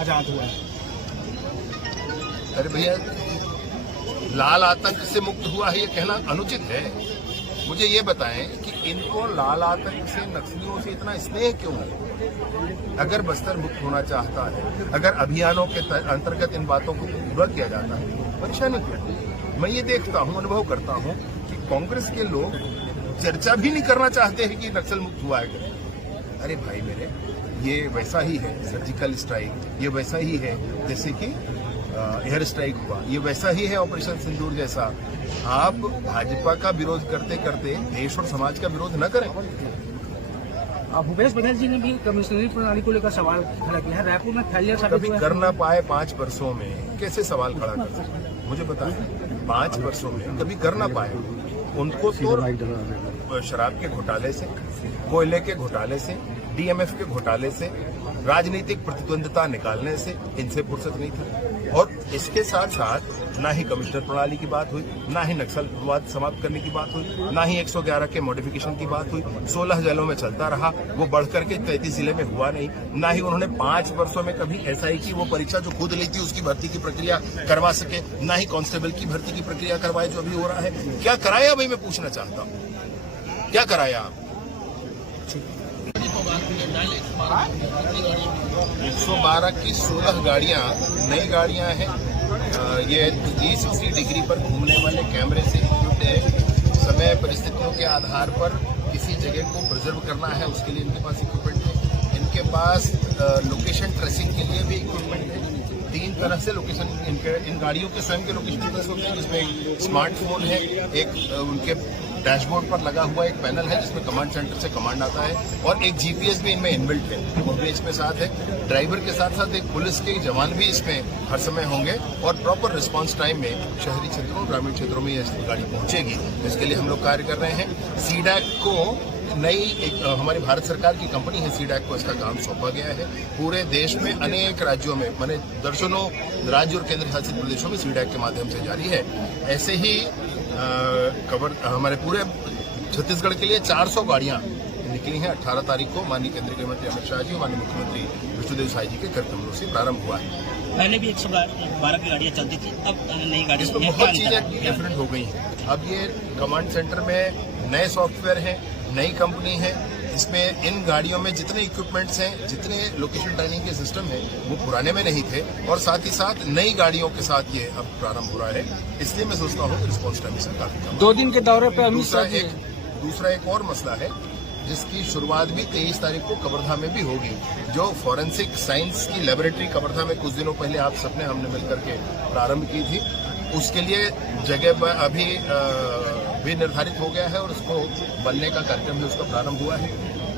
आजाद हुआ है। अरे भैया, लाल आतंक से मुक्त हुआ है ये कहना अनुचित है। मुझे ये बताएं कि इनको लाल आतंक से, नक्सलियों से इतना स्नेह क्यों है? अगर बस्तर मुक्त होना चाहता है, अगर अभियानों के अंतर्गत इन बातों को पूरा किया जाता है, परेशानी क्यों? मैं ये देखता हूं, अनुभव करता हूं कि कांग्रेस के लोग चर्चा भी नहीं करना चाहते हैं कि नक्सल मुक्त हुआ है। अरे भाई मेरे, ये वैसा ही है सर्जिकल स्ट्राइक, ये वैसा ही है जैसे कि एयर स्ट्राइक हुआ, ये वैसा ही है ऑपरेशन सिंदूर जैसा। आप भाजपा का विरोध करते करते देश और समाज का विरोध न करें। भूपेश बघेल जी ने भी कमिश्नरी प्रणाली को लेकर सवाल खड़ा किया है। रायपुर में फेलियर कभी कर ना पाए 5 वर्षों में कैसे सवाल खड़ा कर सकते? मुझे बताएं, 5 वर्षों में कभी कर ना पाए। उनको तो शराब के घोटाले से, कोयले के घोटाले से, डीएमएफ के घोटाले से, राजनीतिक प्रतिद्वंद्विता निकालने से इनसे फुर्सत नहीं थी। और इसके साथ साथ ना ही कमिश्नर प्रणाली की बात हुई, ना ही नक्सलवाद समाप्त करने की बात हुई, ना ही 111 के मॉडिफिकेशन की बात हुई। 16 जिलों में चलता रहा, वो बढ़कर के 33 जिले में हुआ नहीं। ना ही उन्होंने 5 वर्षों में कभी एसआई की वो परीक्षा जो खुद ली थी उसकी भर्ती की प्रक्रिया करवा सके, ना ही कांस्टेबल की भर्ती की प्रक्रिया करवाए जो अभी हो रहा है। क्या कराया भाई, मैं पूछना चाहता हूँ, क्या कराया? 112 की 16 गाड़ियां नई गाड़ियां हैं। ये 360 डिग्री पर घूमने वाले कैमरे से इक्विप्ड है। समय परिस्थितियों के आधार पर किसी जगह को प्रिजर्व करना है, उसके लिए इनके पास इक्विपमेंट है। इनके पास लोकेशन ट्रेसिंग के लिए भी इक्विपमेंट है। 3 तरह से लोकेशन इन गाड़ियों के स्वयं के लोकेशन ट्रेस होते हैं, जिसमें एक स्मार्टफोन है, एक उनके डैशबोर्ड पर लगा हुआ एक पैनल है जिसमें कमांड सेंटर से कमांड आता है, और एक जीपीएस भी इनमें इनबिल्ट है, वो भी इसमें साथ है। ड्राइवर के साथ साथ एक पुलिस के जवान भी इसमें हर समय होंगे, और प्रॉपर रिस्पांस टाइम में शहरी क्षेत्रों, ग्रामीण क्षेत्रों में ये गाड़ी पहुंचेगी। इसके लिए हम लोग कार्य कर रहे हैं। सीडैक को नई एक हमारी भारत सरकार की कंपनी है, सीडैक को इसका काम सौंपा गया है। पूरे देश में अनेक राज्यों में, माने दर्जनों राज्य और केंद्र शासित प्रदेशों में सीडैक के माध्यम से जारी है। ऐसे ही हमारे पूरे छत्तीसगढ़ के लिए 400 गाड़ियां निकली हैं। 18 तारीख को माननीय केंद्रीय गृह मंत्री अमित शाह जी और माननीय मुख्यमंत्री विष्णुदेव साई जी के कर कमरों से प्रारंभ हुआ है। पहले भी 112 की गाड़ियां चलती थी, अब नई गाड़ी, इसमें बहुत चीजें डिफरेंट हो गई हैं। अब ये कमांड सेंटर में नए सॉफ्टवेयर है, नई कंपनी है। इसमें इन गाड़ियों में जितने इक्विपमेंट्स हैं, जितने लोकेशन ट्रेनिंग के सिस्टम हैं, वो पुराने में नहीं थे, और साथ ही साथ नई गाड़ियों के साथ ये अब प्रारंभ हो रहा है। इसलिए मैं सोचता हूँ कि रिस्पॉन्स टाइम से काफी कम। 2 दिन के दौरे पे दूसरा एक और मसला है जिसकी शुरुआत भी 23 तारीख को कवर्धा में भी होगी। जो फॉरेंसिक साइंस की लेबोरेटरी कवर्धा में कुछ दिनों पहले आप सबने हमने मिलकर के प्रारंभ की थी, उसके लिए जगह अभी भी निर्धारित हो गया है और उसको बनने का कार्यक्रम भी उसका प्रारंभ हुआ है।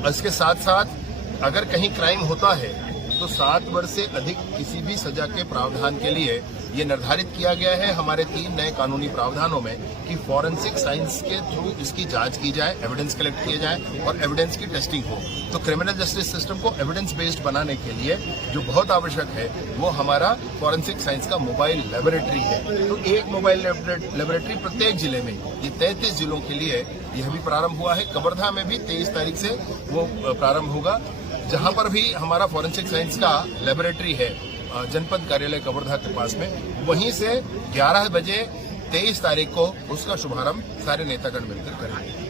इसके साथ साथ अगर कहीं क्राइम होता है तो 7 वर्ष से अधिक किसी भी सजा के प्रावधान के लिए ये निर्धारित किया गया है हमारे 3 नए कानूनी प्रावधानों में कि फॉरेंसिक साइंस के थ्रू इसकी जांच की जाए, एविडेंस कलेक्ट किए जाए और एविडेंस की टेस्टिंग हो। तो क्रिमिनल जस्टिस सिस्टम को एविडेंस बेस्ड बनाने के लिए जो बहुत आवश्यक है वो हमारा फॉरेंसिक साइंस का मोबाइल लेबोरेटरी है। तो एक मोबाइल लेबोरेटरी प्रत्येक जिले में, ये 33 जिलों के लिए यह भी प्रारंभ हुआ है। कवर्धा में भी 23 तारीख से वो प्रारंभ होगा। जहां पर भी हमारा फॉरेंसिक साइंस का लेबोरेटरी है जनपद कार्यालय कवर्धा के पास में, वहीं से 11 बजे 23 तारीख को उसका शुभारंभ सारे नेतागण मिलकर करेंगे।